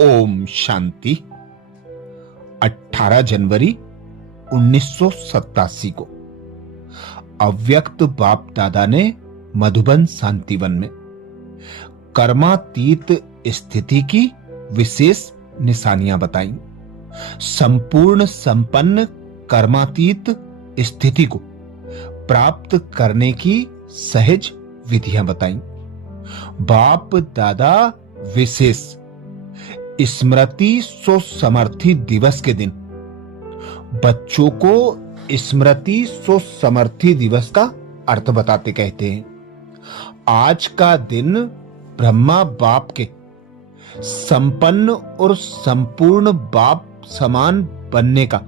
ओम शांति। 18 जनवरी 1987 को अव्यक्त बाप दादा ने मधुबन शांतिवन में कर्मातीत स्थिति की विशेष निशानियां बताई। संपूर्ण संपन्न कर्मातीत स्थिति को प्राप्त करने की सहज विधियां बताई। बाप दादा विशेष स्मृति सुसमर्थी दिवस के दिन बच्चों को स्मृति सुसमर्थी दिवस का अर्थ बताते कहते हैं, आज का दिन ब्रह्मा बाप के संपन्न और संपूर्ण बाप समान बनने का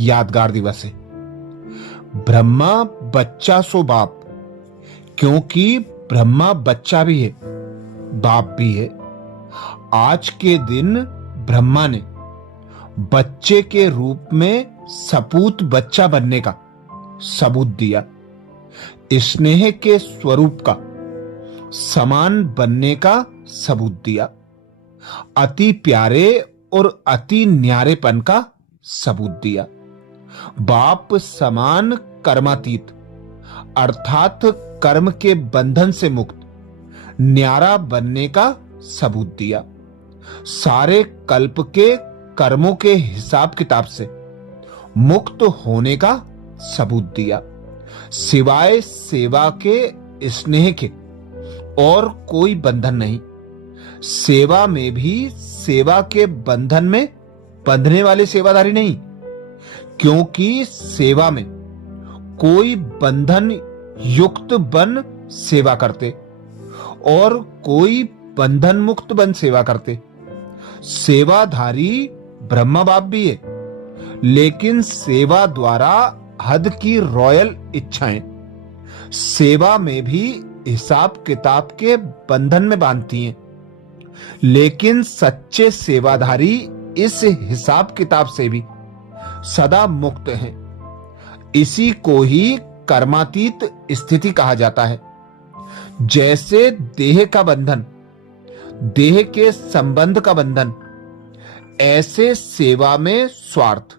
यादगार दिवस है। ब्रह्मा बच्चा सो बाप, क्योंकि ब्रह्मा बच्चा भी है, बाप भी है। आज के दिन ब्रह्मा ने बच्चे के रूप में सपूत बच्चा बनने का सबूत दिया, स्नेह के स्वरूप का समान बनने का सबूत दिया, अति प्यारे और अति न्यारेपन का सबूत दिया, बाप समान कर्मातीत अर्थात कर्म के बंधन से मुक्त न्यारा बनने का सबूत दिया, सारे कल्प के कर्मों के हिसाब किताब से मुक्त होने का सबूत दिया, सिवाय सेवा के स्नेह के और कोई बंधन नहीं। सेवा में भी सेवा के बंधन में बंधने वाले सेवादारी नहीं, क्योंकि सेवा में कोई बंधन युक्त बन सेवा करते और कोई बंधन मुक्त बन सेवा करते। सेवाधारी ब्रह्मा बाप भी है, लेकिन सेवा द्वारा हद की रॉयल इच्छाएं सेवा में भी हिसाब किताब के बंधन में बांधती हैं, लेकिन सच्चे सेवाधारी इस हिसाब किताब से भी सदा मुक्त हैं। इसी को ही कर्मातीत स्थिति कहा जाता है। जैसे देह का बंधन देह के संबंध का बंधन, ऐसे सेवा में स्वार्थ,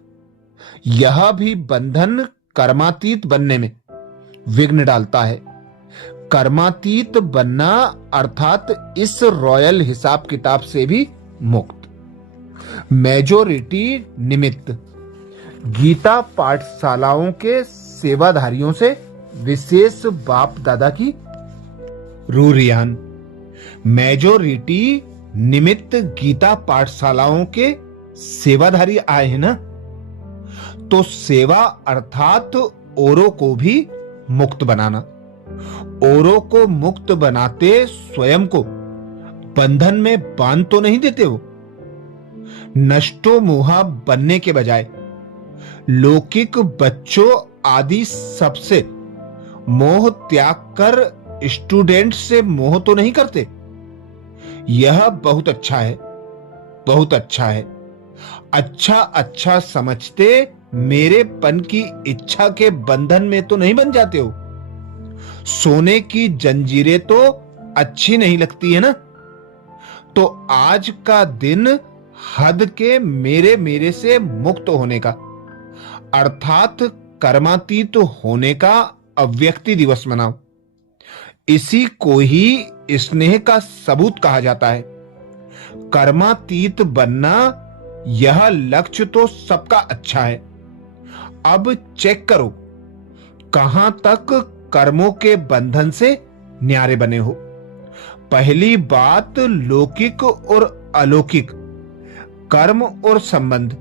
यह भी बंधन कर्मातीत बनने में विघ्न डालता है। कर्मातीत बनना अर्थात इस रॉयल हिसाब किताब से भी मुक्त। मेजोरिटी निमित्त गीता पाठशालाओं के सेवाधारियों से विशेष बाप दादा की रूरियान। मेजोरिटी निमित्त गीता पाठशालाओं के सेवाधारी आए हैं ना, तो सेवा अर्थात औरों को भी मुक्त बनाना। औरों को मुक्त बनाते स्वयं को बंधन में बांध तो नहीं देते हो। नष्टो मोहा बनने के बजाय लौकिक बच्चों आदि सबसे मोह त्याग कर स्टूडेंट से मोह तो नहीं करते। यह बहुत अच्छा है, बहुत अच्छा है। अच्छा अच्छा समझते मेरेपन की इच्छा के बंधन में तो नहीं बन जाते हो। सोने की जंजीरें तो अच्छी नहीं लगती है ना, तो आज का दिन हद के मेरे से मुक्त होने का अर्थात कर्मातीत होने का अव्यक्ति दिवस मनाओ। इसी को ही स्नेह का सबूत कहा जाता है। कर्मातीत बनना यह लक्ष्य तो सबका अच्छा है। अब चेक करो कहां तक कर्मों के बंधन से न्यारे बने हो। पहली बात, लौकिक और अलौकिक कर्म और संबंध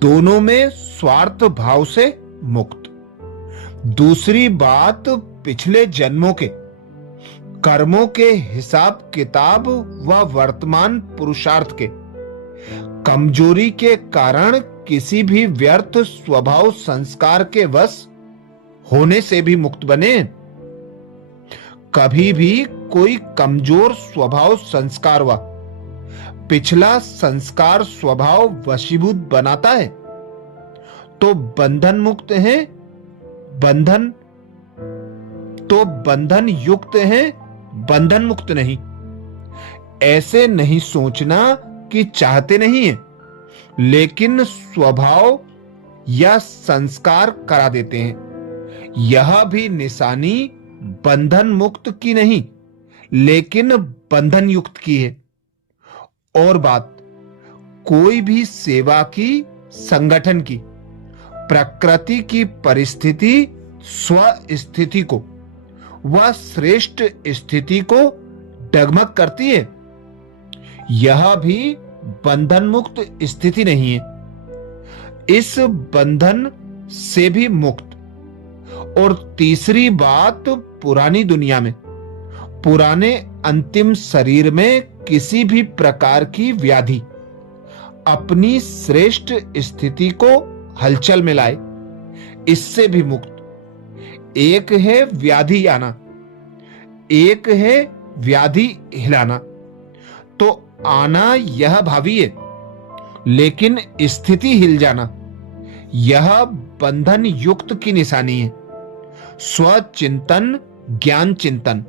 दोनों में स्वार्थ भाव से मुक्त। दूसरी बात, पिछले जन्मों के कर्मों के हिसाब किताब व वर्तमान पुरुषार्थ के कमजोरी के कारण किसी भी व्यर्थ स्वभाव संस्कार के वश होने से भी मुक्त बने। कभी भी कोई कमजोर स्वभाव संस्कार व पिछला संस्कार स्वभाव वशीभूत बनाता है तो बंधन मुक्त है, बंधन युक्त है, बंधन मुक्त नहीं। ऐसे नहीं सोचना की चाहते नहीं है, लेकिन स्वभाव या संस्कार करा देते हैं। यह भी निशानी बंधन मुक्त की नहीं, लेकिन बंधन युक्त की है। और बात, कोई भी सेवा की, संगठन की, प्रकृति की परिस्थिति स्व स्थिति को व श्रेष्ठ स्थिति को डगमग करती है, यह भी बंधन मुक्त स्थिति नहीं है। इस बंधन से भी मुक्त। और तीसरी बात, पुरानी दुनिया में, पुराने अंतिम शरीर में किसी भी प्रकार की व्याधि अपनी श्रेष्ठ स्थिति को हलचल में लाए, इससे भी मुक्त। एक है व्याधि आना, एक है व्याधि हिलाना। तो आना यह भावी है, लेकिन स्थिति हिल जाना यह बंधन युक्त की निशानी है। स्वचिंतन, ज्ञान चिंतन,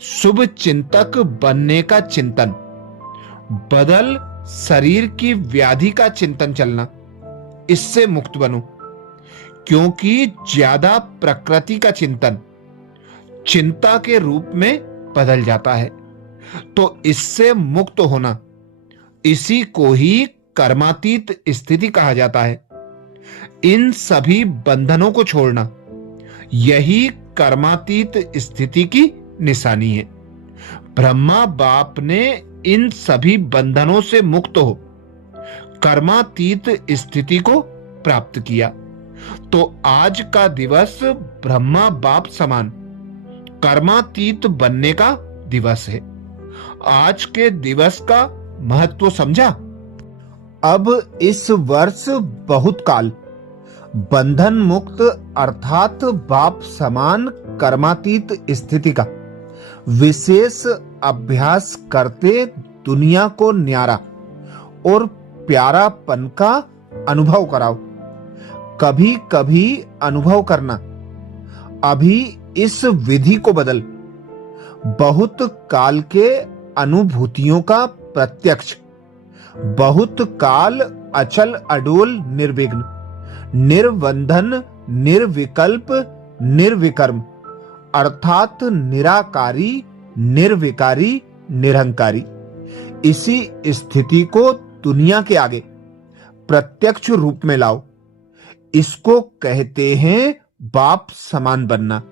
शुभ चिंतक बनने का चिंतन, बदल शरीर की व्याधि का चिंतन चलना, इससे मुक्त बनो। क्योंकि ज्यादा प्रकृति का चिंतन चिंता के रूप में बदल जाता है। तो इससे मुक्त होना, इसी को ही कर्मातीत स्थिति कहा जाता है। इन सभी बंधनों को छोड़ना, यही कर्मातीत स्थिति की निशानी है। ब्रह्मा बाप ने इन सभी बंधनों से मुक्त हो कर्मातीत स्थिति को प्राप्त किया। तो आज का दिवस ब्रह्मा बाप समान कर्मातीत बनने का दिवस है। आज के दिवस का महत्व समझा। अब इस वर्ष बहुत काल बंधन मुक्त अर्थात बाप समान कर्मातीत स्थिति का विशेष अभ्यास करते दुनिया को न्यारा और प्यारापन का अनुभव कराओ। कभी कभी अनुभव करना। अभी इस विधि को बदल बहुत काल के अनुभूतियों का प्रत्यक्ष, बहुत काल अचल अडोल निर्विघ्न, निर्बंधन, निर्विकल्प, निर्विकर्म अर्थात निराकारी, निर्विकारी, निरहंकारी, इसी स्थिति को दुनिया के आगे प्रत्यक्ष रूप में लाओ। इसको कहते हैं बाप समान बनना,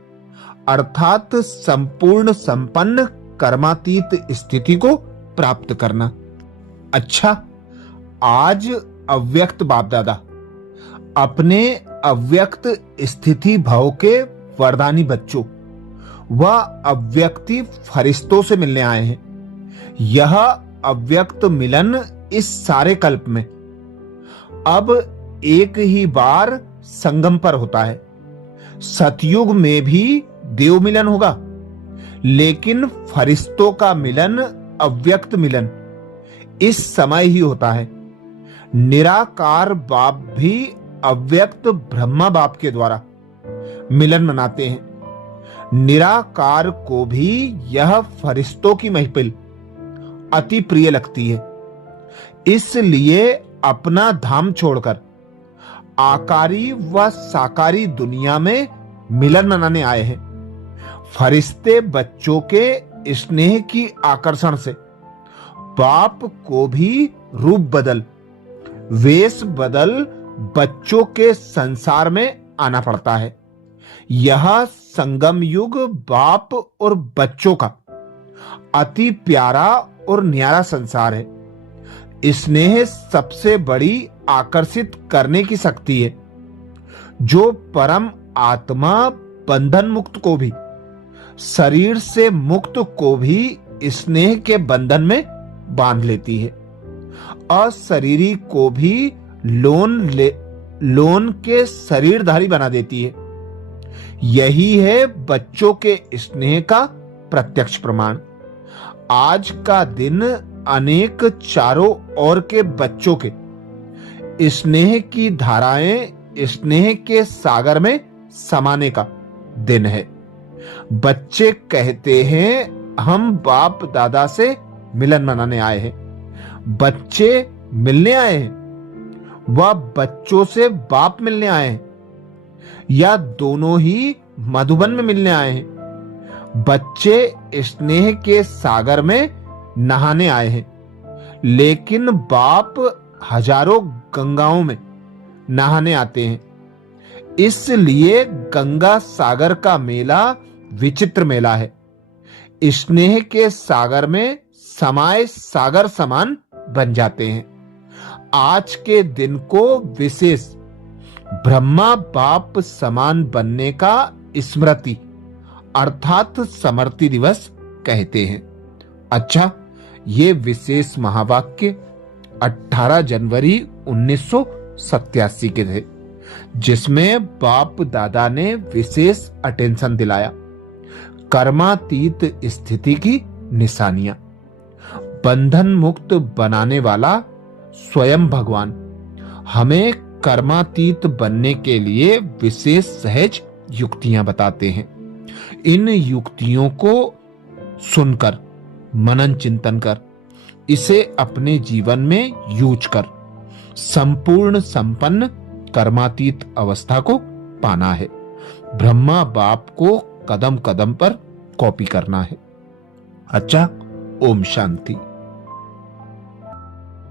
अर्थात संपूर्ण संपन्न कर्मातीत स्थिति को प्राप्त करना। अच्छा, आज अव्यक्त बाप दादा अपने अव्यक्त स्थिति भाव के वरदानी बच्चों व अव्यक्ति फरिश्तों से मिलने आए हैं। यह अव्यक्त मिलन इस सारे कल्प में अब एक ही बार संगम पर होता है। सतयुग में भी देव मिलन होगा, लेकिन फरिश्तों का मिलन, अव्यक्त मिलन इस समय ही होता है। निराकार बाप भी अव्यक्त ब्रह्मा बाप के द्वारा मिलन मनाते हैं। निराकार को भी यह फरिश्तों की महफिल अति प्रिय लगती है, इसलिए अपना धाम छोड़कर आकारी व साकारी दुनिया में मिलन मनाने आए हैं। फरिश्ते बच्चों के स्नेह की आकर्षण से बाप को भी रूप बदल, वेश बदल बच्चों के संसार में आना पड़ता है। यह संगम युग बाप और बच्चों का अति प्यारा और न्यारा संसार है। स्नेह सबसे बड़ी आकर्षित करने की शक्ति है, जो परम आत्मा बंधन मुक्त को भी, शरीर से मुक्त को भी स्नेह के बंधन में बांध लेती है। अशरीरी को भी लोन के शरीरधारी बना देती है। यही है बच्चों के स्नेह का प्रत्यक्ष प्रमाण। आज का दिन अनेक चारों ओर के बच्चों के स्नेह की धाराएं स्नेह के सागर में समाने का दिन है। बच्चे कहते हैं हम बाप दादा से मिलन मनाने आए हैं। बच्चे मिलने आए हैं, वह बच्चों से बाप मिलने आए हैं, या दोनों ही मधुबन में मिलने आए हैं। बच्चे स्नेह के सागर में नहाने आए हैं, लेकिन बाप हजारों गंगाओं में नहाने आते हैं। इसलिए गंगा सागर का मेला विचित्र मेला है। स्नेह के सागर में समाये सागर समान बन जाते हैं। आज के दिन को विशेष ब्रह्मा बाप समान बनने का स्मृति अर्थात समर्ति दिवस कहते हैं। अच्छा, ये विशेष महावाक्य 18 जनवरी 1987 के थे, जिसमें बाप दादा ने विशेष अटेंशन दिलाया। कर्मातीत स्थिति की निशानियां, बंधन मुक्त बनाने वाला स्वयं भगवान हमें कर्मातीत बनने के लिए विशेष सहज युक्तियां बताते हैं। इन युक्तियों को सुनकर मनन चिंतन कर इसे अपने जीवन में यूज कर संपूर्ण संपन्न कर्मातीत अवस्था को पाना है। ब्रह्मा बाप को कदम कदम पर कॉपी करना है। अच्छा, ओम शांति।